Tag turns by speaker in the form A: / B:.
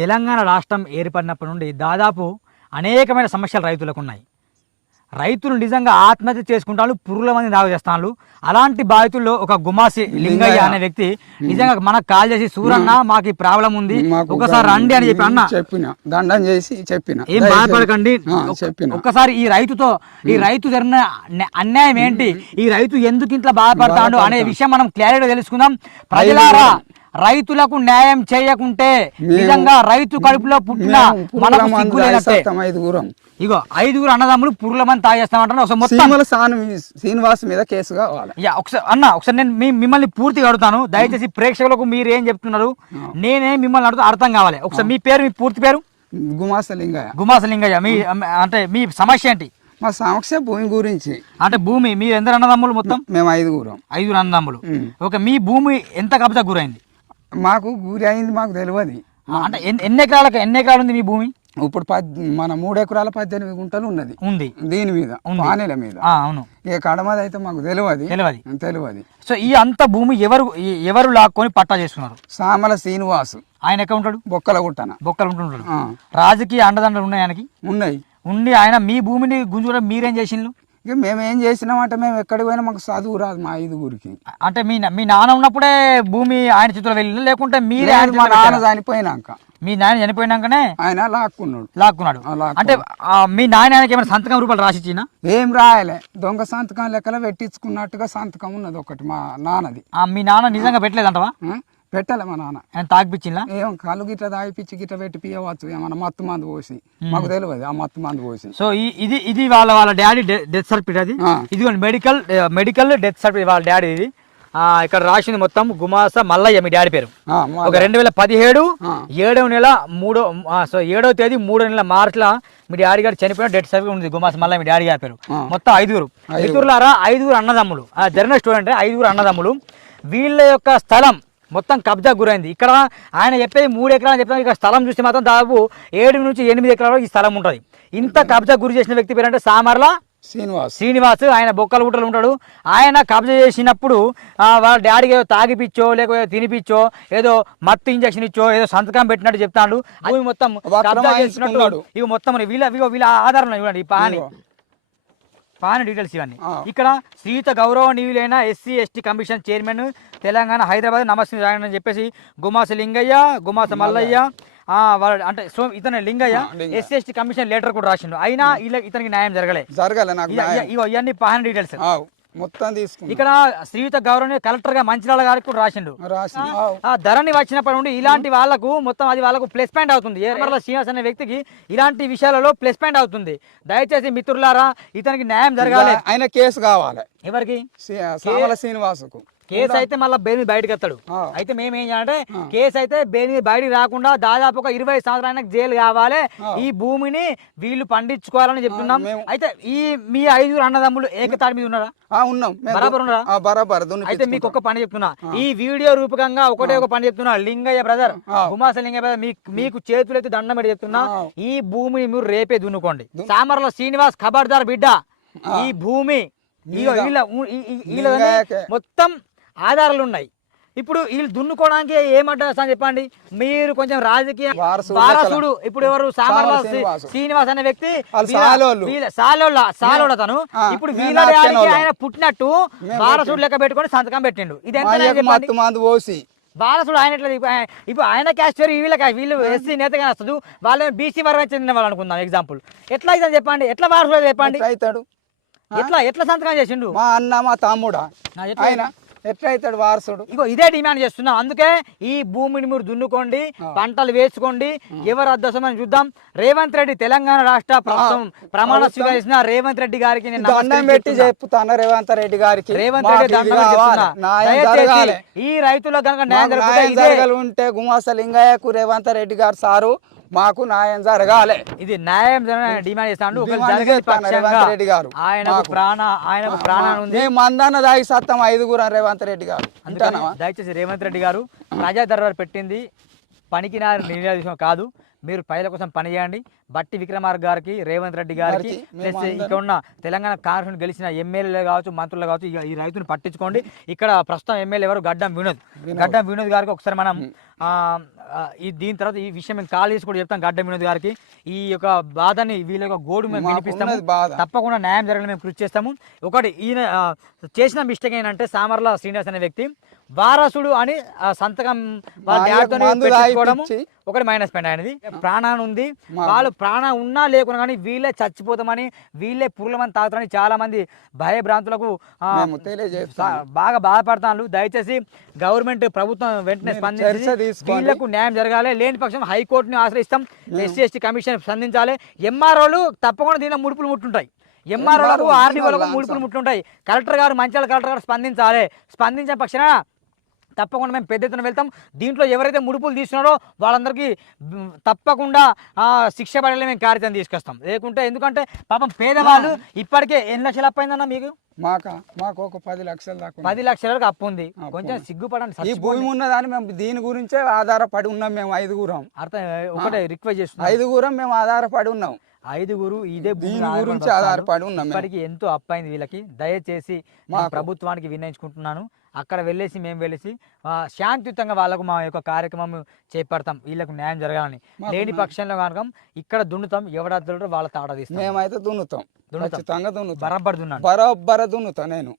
A: తెలంగాణ రాష్ట్రం ఏర్పడినప్పటి నుండి దాదాపు అనేకమైన సమస్యలు రైతులకు ఉన్నాయి రైతులు నిజంగా ఆత్మహత్య చేసుకుంటాను పురుగుల మంది దావ చేస్తాను అలాంటి బాధితుల్లో ఒక గుమాసి లింగయ్య అనే వ్యక్తి నిజంగా మనకు కాల్ చేసి సూరన్న మాకు ఈ ప్రాబ్లం ఉంది. ఒకసారి రండి అని చెప్పి అన్న.
B: చెప్పిన. దండం చేసి చెప్పిన.
A: ఏం బాధపడకండి.
B: చెప్పిన.
A: ఒక్కసారి ఈ రైతుతో ఈ రైతు జరిగిన న్యా- అన్యాయం ఏంటి? ఈ రైతు ఎందుకు ఇంట్లో బాధపడతాడు అనే విషయం మనం క్లారిటీగా తెలుసుకుందాం. ప్రజలారా రైతులకు న్యాయం చేయకుంటే నిజంగా రైతు కడుపులో పుట్టిన మనకు
B: ఐదుగురం.
A: ఇగో ఐదుగురు అన్నదమ్ములు పురుగుల మంది తాగేస్తామంటారు ఒకసారి మొత్తం
B: శ్రీనివాస్ మీద కేసు కావాలి.
A: యా, ఒకసారి అన్న ఒకసారి నేను మిమ్మల్ని పూర్తిగా అడుగుతాను. దయచేసి ప్రేక్షకులకు మీరు ఏం చెప్తున్నారు? నేనే మిమ్మల్ని అడుగుతా అర్థం కావాలి. ఒకసారి మీ పేరు మీ పూర్తి పేరు?
B: గుమాస లింగయ్య
A: గుమాస లింగయ్య మీ అంటే మీ సమస్య ఏంటి?
B: మా సమస్య భూమి గురించి.
A: అంటే భూమి మీరు ఎందరు అన్నదమ్ములు మొత్తం?
B: మేము ఐదుగురం
A: ఐదుగురు అన్నదమ్ములు. ఓకే మీ భూమి ఎంత కబ్జా గురైంది?
B: మాకు గురి అయింది మాకు తెలియదు
A: అంటే ఎన్ని ఎకరాలకు ఎన్ని ఎకరాలు ఉంది మీ భూమి?
B: ఇప్పుడు మన మూడు ఎకరాల పద్దెనిమిది గుంటలు ఉన్నది.
A: ఉంది.
B: దీని మీద. పానీల మీద.
A: అవును.
B: ఇక కడమది అయితే మాకు తెలియదు
A: తెలియదు
B: తెలియదు
A: సో ఈ అంత భూమి ఎవరు ఈ- ఎవరు లాక్కొని పట్టా చేస్తున్నారు?
B: సామల శ్రీనివాసు.
A: ఆయన ఎక్కడ ఉంటాడు?
B: బొక్కల గుట్టన.
A: బొక్కలు ఉంటుంటాడు రాజకీయ అండదండలు ఉన్నాయి ఆయనకి?
B: ఉన్నాయి.
A: ఉండి ఆయన మీ భూమిని గుంజుకోవడం మీరేం చేసిండ్రు?
B: ఇక మేము ఏం చేసినామంటే మేము ఎక్కడికి పోయినా మాకు చదువు రాదు మా ఐదుగురికి.
A: అంటే మీ మీ నాన్న ఉన్నప్పుడే భూమి ఆయన చేతిలో వెళ్ళింది? లేకుంటే మీరే ఆయన
B: మా నాన్న? చనిపోయినాక.
A: మీ నాన్న చనిపోయినాకనే
B: ఆయన లాక్కున్నాడు.
A: లాక్కున్నాడు. అంటే మీ నాయన ఆయనకి ఏమైనా సంతకం రూపాయలు రాసిచ్చినా
B: ఏం రాయలే. దొంగ సంతకం లెక్కల పెట్టించుకున్నట్టుగా సంతకం ఉన్నది ఒకటి మా నాన్నది.
A: ఆ, మీ నాన్న నిజంగా పెట్టలేదంటవా?
B: పెట్టలే మా నాన్న.
A: తాగిపించిందా
B: ఏం కళ్ళు గిట్ల దాగి పిచ్చి గిట్ల పెట్టి పియవచ్చు ఏమన్నా మత్తు మందు పోసి. మాకు తెలియదు ఆ మత్తు మందు పోసి.
A: సో ఇది ఇది వాళ్ళ వాళ్ళ డాడీ డెత్ సర్టిఫికేట్ అది. ఇదిగోండి మెడికల్ మెడికల్ డెత్ సర్టిఫికేట్ వాళ్ళ డాడీ ఇది. ఆ, ఇక్కడ రాసింది మొత్తం గుమాస మల్లయ్య మీ డాడీ పేరు. ఒక రెండు వేల పదిహేడు. ఏడవ నెల మూడో సో ఏడవ తేదీ మూడో నెల మార్చిలో మీ డాడీ గారు చనిపోయిన డెత్ సర్టిఫికేట్ ఉంది గుమాస మల్లయ్య మీ డాడీ గారి పేరు. మొత్తం ఐదుగురు. మిత్రులారా ఐదుగురు అన్నదమ్ములు. ఆ, జరిగిన స్టూడెంట్ ఐదుగురు అన్నదమ్ములు. వీళ్ళ యొక్క స్థలం మొత్తం కబ్జా గురైంది. ఇక్కడ ఆయన చెప్పేది మూడు ఎకరాలు చెప్తాను ఇక్కడ స్థలం చూస్తే మాత్రం దాదాపు ఏడు నుంచి ఎనిమిది ఎకరాల ఈ స్థలం ఉంటుంది. ఇంత కబ్జా గురి చేసిన వ్యక్తి పేరంటే సామర్ల
B: శ్రీనివాస్.
A: శ్రీనివాస్. ఆయన బొక్కల గుట్టలు ఉంటాడు. ఆయన కబ్జా చేసినప్పుడు ఆ, వాళ్ళ డాడీకి ఏదో తాగిపిచ్చో లేకపోతే తినిపిచ్చో ఏదో మత్తు ఇంజక్షన్ ఇచ్చో ఏదో సంతకం పెట్టినట్టు చెప్తాడు. భూమి మొత్తం కబ్జా చేసినట్టు. ఇవి మొత్తం వీళ్ళ వీళ్ళ- ఆధారం చూడండి ఈ పాని. పాని డీటెయిల్స్ ఇవన్నీ. ఇక్కడ శ్రీయుత గౌరవనీయులైన SC ST commission chairman Telangana Hyderabad నమస్తే అని చెప్పేసి గుమాస లింగయ్య గుమాస మల్లయ్య అంటే సో ఇతను Lingayya. SC ST commission letter కూడా రాసిండు. అయినా వీళ్ళ- ఇతనికి న్యాయం జరగలే.
B: జరగలే
A: ఇవన్నీ పాని డీటెయిల్స్.
B: మొత్తం తీసుకున్నా.
A: ఇక్కడ శ్రీయుత గౌరవనీయ కలెక్టర్గా మంచిరాల గారికి కూడా రాసిండు. ఆ ధరణి వచ్చినప్పటి నుండి ఇలాంటి వాళ్ళకు మొత్తం అది వాళ్ళకు ప్లస్ పాయింట్ అవుతుంది ఏమర్ల శ్రీనివాస్ అనే వ్యక్తికి ఇలాంటి విషయాలలో ప్లస్ పాయింట్ అవుతుంది. దయచేసి మిత్రులారా ఇతనికి న్యాయం జరగాలి.
B: ఆయన కేసు కావాలి.
A: ఎవరికి?
B: శ్రీనివాసుకు.
A: కేసు అయితే మళ్ళీ బెయిల్ బయటకు వస్తాడు. అయితే మేము ఏం చేయాలంటే కేసు అయితే బెయిల్ బయటికి రాకుండా దాదాపు ఒక ఇరవై సంవత్సరానికి జైలు కావాలి. ఈ భూమిని వీళ్ళు పండించుకోవాలని చెప్తున్నాం. అయితే ఈ మీ ఐదుగురు అన్నదమ్ములు ఏకతాటి మీద ఉన్నారా?
B: ఉన్నాం.
A: బరాబర్ ఉన్నారా?
B: బరాబర్
A: అయితే మీకు ఒక పని చెప్తున్నా. ఈ వీడియో రూపకంగా ఒకటే ఒక పని చెప్తున్నా. లింగయ్య బ్రదర్
B: ఆ.
A: గుమాస లింగయ్య బ్రదర్ మీకు మీకు చేతులు ఎత్తి దండం పెట్టి చెప్తున్నా. ఈ భూమిని మీరు రేపే దున్నుకోండి. సామర్ల శ్రీనివాస్ ఖబర్దార్ బిడ్డ ఈ భూమి. మొత్తం ఆధారాలు ఉన్నాయి ఇప్పుడు వీళ్ళు దున్నుకోవడానికి ఏమంటారు సార్ చెప్పండి? మీరు కొంచెం రాజకీయ
B: వారసుడు
A: ఇప్పుడు ఎవరు సామర్ల
B: సామర్ల
A: శ్రీ-
B: శ్రీనివాసు.
A: అనే వ్యక్తి
B: సాలోళ్ళు.
A: సాలోళ్ళ తను ఇప్పుడు వీళ్ళ ఆయన పుట్టినట్టు వారసుడు లెక్క పెట్టుకొని సంతకం పెట్టిండు. ఇది వారసుడు ఆయన ఎట్లా ఇప్పుడు ఆయన- క్యాస్ట్ వేరు వీళ్ళ క్యాస్ట్ వీళ్ళు ఎస్సీ నేతగా వస్తుంది వాళ్ళని బీసీ వర్గం చెందిన వాళ్ళు అనుకుందాం ఎగ్జాంపుల్ ఎట్లా అయితే చెప్పండి? ఎట్లా వారసుడు చెప్పండి?
B: ఎట్లా అవుతాడు?
A: ఎట్లా ఎట్లా సంతకం చేసిండు?
B: మా అన్న మా తమ్ముడా. ఆయన ఎట్లా అవుతాడు వారసుడు?
A: ఇగో ఇదే డిమాండ్ చేస్తున్నాం. అందుకే ఈ భూమిని మీరు దున్నుకోండి పంటలు వేసుకోండి. ఎవరు అద్దసమని చూద్దాం. రేవంత్ రెడ్డి తెలంగాణ రాష్ట్ర ప్రస్తుతం ప్రమాణ స్వీకరించిన రేవంత్ రెడ్డి గారికి నేను
B: దండం పెట్టి. చెప్తాను రేవంత్ రెడ్డి గారికి?
A: రేవంత్ రెడ్డి దండం ఈ రైతులకు కనుక న్యాయం
B: ఉంటే గుమాస లింగయ్యకు రేవంత్ రెడ్డి గారు సారు మాకు న్యాయం జరగాలి.
A: ఇది న్యాయం డిమాండ్
B: చేస్తాను రేవంత్ రెడ్డి గారు.
A: ఆయనకు
B: మాకు.
A: ప్రాణ ఆయనకు ప్రాణం ఉంది
B: మేము మందన్న దాగి సత్తం ఐదుగురం రేవంత్ రెడ్డి గారు.
A: దయచేసి రేవంత్ రెడ్డి గారు ప్రజా దర్బార్ పెట్టింది పనికి నా నిర్ణయం కాదు. మీరు ప్రజల కోసం పని చేయండి. బట్టి విక్రమార్క గారికి రేవంత్ రెడ్డి గారికి ప్లస్ ఇక్కడ ఉన్న తెలంగాణ కాంగ్రెస్ గెలిచిన ఎమ్మెల్యేలు కావచ్చు మంత్రులు కావచ్చు ఈ రైతుని పట్టించుకోండి. ఇక్కడ ప్రస్తుతం ఎమ్మెల్యే ఎవరు? గడ్డం వినోద్. గడ్డం వినోద్ గారికి ఒకసారి మనం ఈ దీని తర్వాత ఈ విషయం మేము కాల్ చేసి కూడా చెప్తాం గడ్డం వినోద్ గారికి. ఈ యొక్క బాధని వీళ్ళ యొక్క గోడు మేము వినిపిస్తాము. తప్పకుండా న్యాయం జరగాలని మేము కృషి చేస్తాము. ఒకటి ఈయన చేసిన మిస్టేక్ ఏంటంటే సామర్ల శ్రీనివాస్ అనే వ్యక్తి వారసుడు అని సంతకం వాళ్ళ ఒకటి మైనస్ పాయింట్ ఆయనది. ప్రాణాన్ని ఉంది. వాళ్ళు ప్రాణం ఉన్నా లేకున్నా కానీ వీళ్ళే చచ్చిపోతామని వీళ్ళే పురుగులమని తాగుతారని చాలా మంది భయభ్రాంతులకు బాగా బాధపడతాను దయచేసి గవర్నమెంట్ ప్రభుత్వం వెంటనే స్పందించి. వీళ్ళకు న్యాయం జరగాలి. లేని పక్షం హైకోర్టుని ఆశ్రయిస్తాం. ఎస్సీ ఎస్టీ కమిషన్ స్పందించాలి. ఎంఆర్ఓలు తప్పకుండా దీనిలో ముడుపులు ముట్టుంటాయి. ఎంఆర్ఓలకు ఆర్డీఓలకు. ముడుపులు ముట్టుంటాయి. కలెక్టర్ గారు మంచాల కలెక్టర్ గారు స్పందించాలి. స్పందించిన పక్షాన తప్పకుండా మేము పెద్ద ఎత్తున వెళ్తాం. దీంట్లో ఎవరైతే ముడుపులు తీసుకున్నారో వాళ్ళందరికీ మ్, తప్పకుండా ఆ, శిక్ష పడేలా మేము కార్యక్రమం తీసుకొస్తాం. లేకుంటే ఎందుకంటే పాపం పేదవాళ్ళు ఇప్పటికే ఎన్ని లక్షలు అప్పైందన్న మీకు?
B: మాక? మాకు ఒక పది లక్షల దాకా.
A: పది లక్షల వరకు అప్పు ఉంది. కొంచెం. సిగ్గుపడండి
B: ఈ. భూమి ఉన్నదాన్ని మేము దీని గురించే ఆధారపడి ఉన్నాం మేము ఐదుగురం.
A: అర్థం ఒకటే రిక్వెస్ట్ చేస్తున్నాం.
B: ఐదుగురం మేము ఆధారపడి ఉన్నాం.
A: ఐదుగురు ఇదే భూమి
B: గురించి. ఆధారపడి ఉన్నాం.
A: ఇప్పటికి ఎంతో అప్పైంది వీళ్ళకి. దయచేసి
B: మాకు-
A: ప్రభుత్వానికి విన్నయించుకుంటున్నాను అక్కడ వెళ్ళేసి మేము వెళ్ళేసి ఆ, శాంతియుతంగా వాళ్ళకు మా యొక్క కార్యక్రమం చేపడతాం. వీళ్ళకు న్యాయం జరగాలని. లేని పక్షంలో కనుక ఇక్కడ దున్నుతాం ఎవడద్దులో వాళ్ళ తాడ తీస్తాం.
B: మేమైతే దున్నుతాం.
A: దున్నుతాం. బరబ్బర్ దున్నాను
B: బరోబ్బర దున్నుతా నేను.